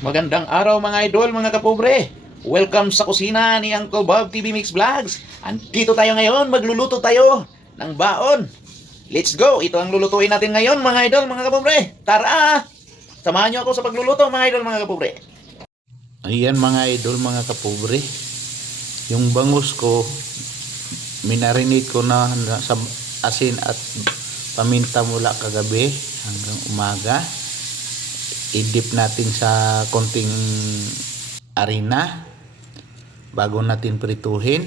Magandang araw mga idol, mga kapobre. Welcome sa kusina ni Uncle Bob TV Mix Vlogs. Andito tayo ngayon, magluluto tayo ng baon. Let's go! Ito ang lulutuin natin ngayon mga idol, mga kapobre. Tara! Samahan niyo ako sa pagluluto mga idol, mga kapobre. Ayan mga idol, mga kapobre. Yung bangus ko, minarinate ko na sa asin at paminta mula kagabi hanggang umaga. I-dip natin sa konting arena bago natin prituhin.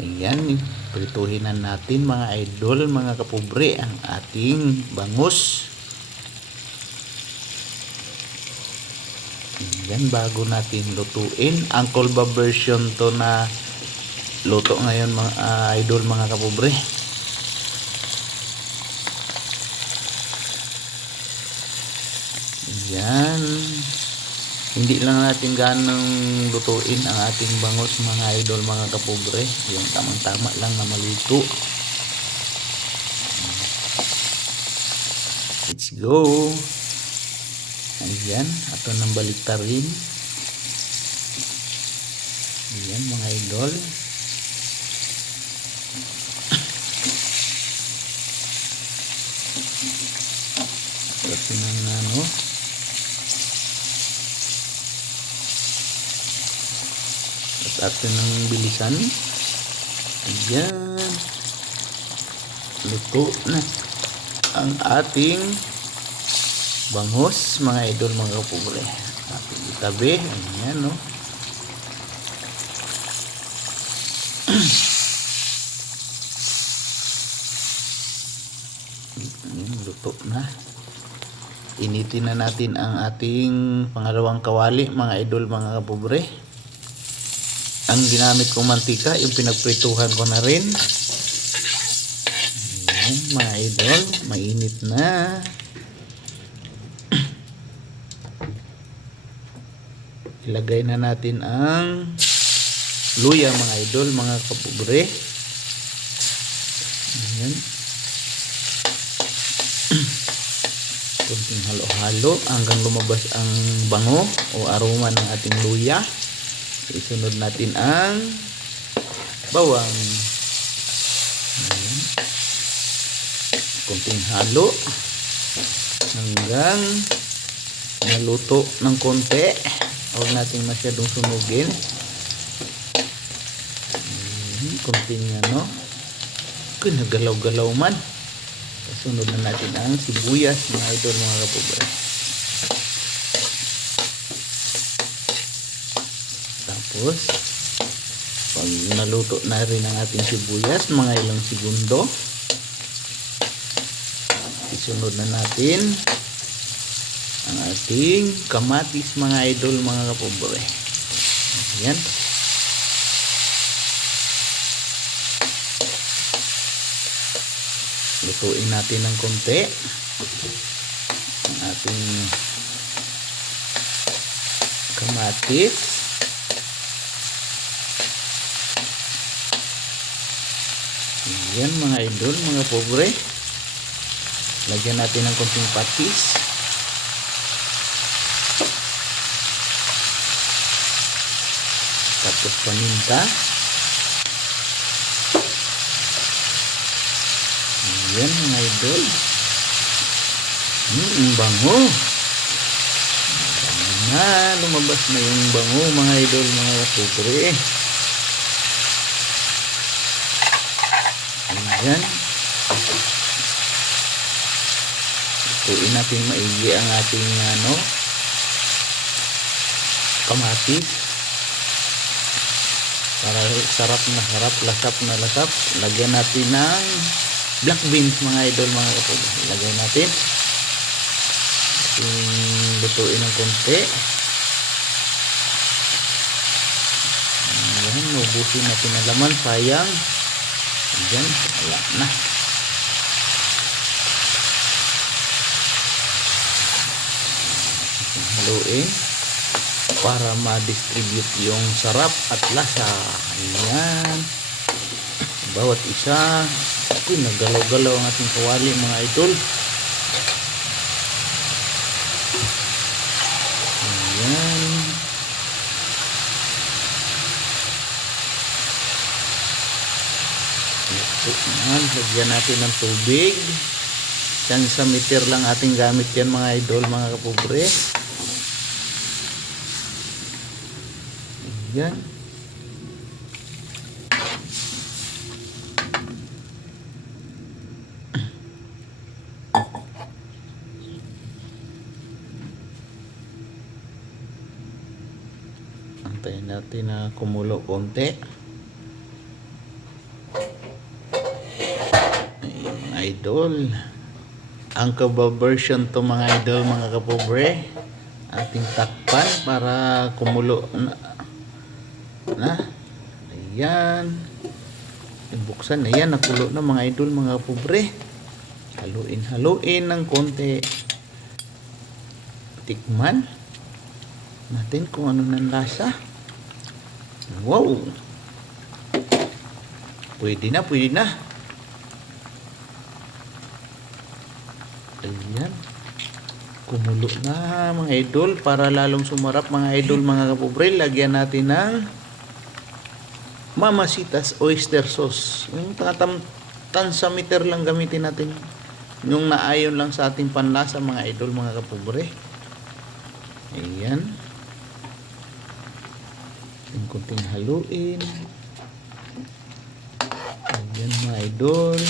Ayan, prituhin na natin mga idol, mga kapobre, ang ating bangus. Ayan, bago natin lutuin. Uncle Bob version to na luto ngayon mga idol, mga kapobre. Yan. Hindi lang natin ganang lutuin ang ating bangus mga idol, mga kapobre. Yung tamang-tama lang na maluto. Let's go. Ayan. Ato nang baliktarin. Ayan mga idol. Ito na ano. At atin ng bilisan. Ayan. Luto na ang ating bangus mga idol, mga kapobre. Ating itabi. Ayan, no. Ayan, luto na. Initin na natin ang ating pangalawang kawali mga idol, mga kapobre. Ang ginamit kong mantika, yung pinagprituhan ko na rin. Ayan, mga idol, mainit na. Ilagay na natin ang luya mga idol, mga kapobre. Ayan. Kunting halo-halo hanggang lumabas ang bango o aroma ng ating luya. Isunod natin ang bawang. Ayan. Kunting halo hanggang naluto ng konti. Huwag natin masyadong sunugin. Kunting ano, nagalaw-galaw man. Sunod na natin ang sibuyas mga idol, mga kapobre. Tapos pag naluto na rin ang ating sibuyas, mga ilang segundo, isunod na natin ang ating kamatis mga idol, mga kapobre. Ayan. Lutuin natin ng konti ang ating kamatis. Ayan mga idol, mga pobre. Lagyan natin ng konting patis. Tapos paminta. Ayan mga idol. Ang bango. Ayan na, lumabas na yung bango mga idol, mga pobre. Ayan. Ituin natin maigi ang ating kamatis. Para sarap na sarap, lasap na lasap. Lagyan natin ng black beans mga idol, mga kapobre. Lagay natin. Lutuin ng konti. Ayan, ubusin natin ang laman, sayang. Ayan, wala na. Haluin para ma-distribute yung sarap at lasa. Ayan, bawat isa. Nagalaw-galaw ang ating kawali mga idol. Lagyan natin ng tubig. Sa meter lang ating gamit yan mga idol, mga kapobre. Yan. Antayin natin na kumulo konti. Ayun, mga idol. Ang kebab version to mga idol, mga kapobre. Ating takpan para kumulo na. Ayan. Buksan. Ayan, nakulo na mga idol, mga kapobre. Haluin ng konti. Tikman natin kung ano ng lasa. Wow, pwede na. Ayan, kumulo na mga idol. Para lalong sumarap mga idol, mga kapobre, lagyan natin ng Mamasitas oyster sauce. Yung tansameter lang gamitin natin, yung naayon lang sa ating panlasa mga idol, mga kapobre. Ayan, yung kunting haluin. Ayan mga idol.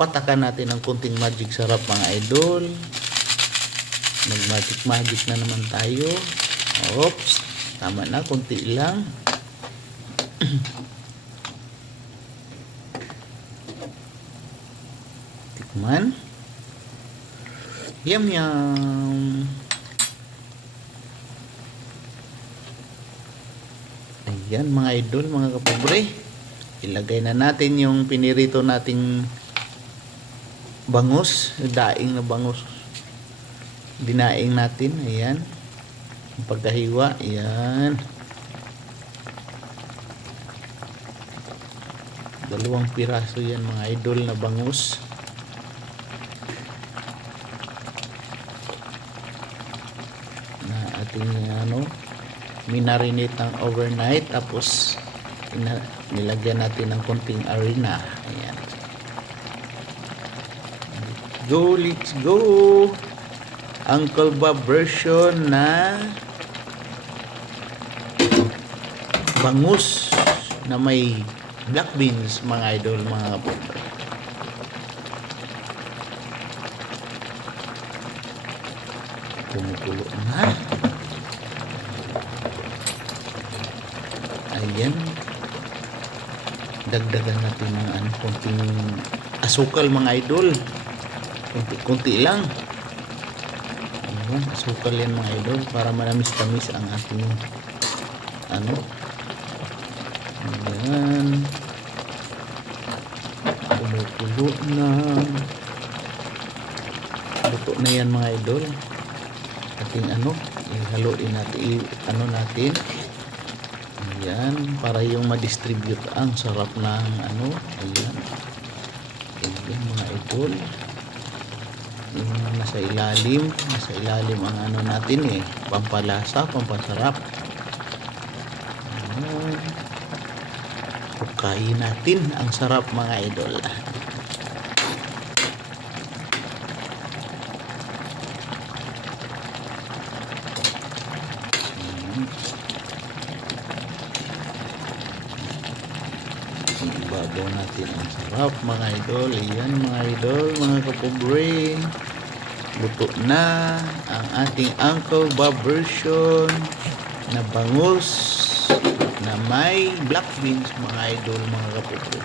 Patakan natin ng kunting magic sarap mga idol. Mag magic na naman tayo. Oops, tama na, kunti lang. Tikman. Yum. Ayan mga idol, mga kapobre. Ilagay na natin yung pinirito nating bangus, daing na bangus. Dinaing natin. Ayan, yung pagkahiwa. Ayan, 2 piraso yan mga idol na bangus. Na ating minarinate ng overnight, tapos nilagyan natin ng konting arena. Ayan, let's go. Uncle Bob version na bangus na may black beans mga idol, mga kapobre. Kumukulo na. Ayan, dagdagan natin ng konting asukal mga idol. Kunti lang. Ayan, asukal yan mga idol, para manamis-tamis ang ating ayan, kumukulo na. Luto na yan mga idol. Ating ihaluin natin, natin. Ayan, para yung ma-distribute ang sarap ng ayan. Ayan mga idol, yung nasa ilalim ang natin pampalasa, pampasarap. Ayan, pukain natin ang sarap mga idol. Ibabaw natin ang sarap mga idol. Ayan mga idol, mga kapobre, luto na ang ating Uncle Bob version na bangus na may black beans mga idol, mga kapobre.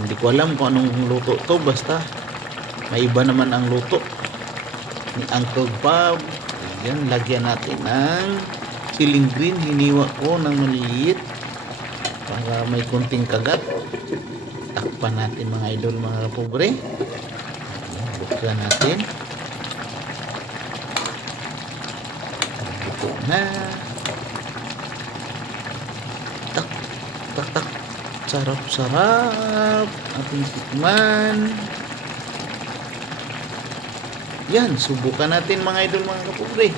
Hindi ko alam kung anong luto to, basta may iba naman ang luto ni Uncle Bob. Ayan, lagyan natin ng siling green. Hiniwa ko ng maliliit para may kunting kagat. Takpan natin mga idol, mga kapobre. Buksan natin. Buto na. Tak. Sarap ating tikman. Yan, subukan natin mga idol, mga kapobre,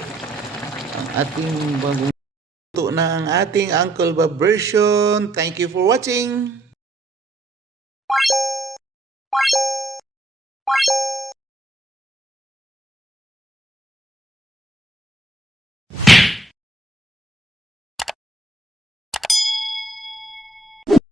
ang ating bagong luto na ang ating Uncle Bob version. Thank you for watching.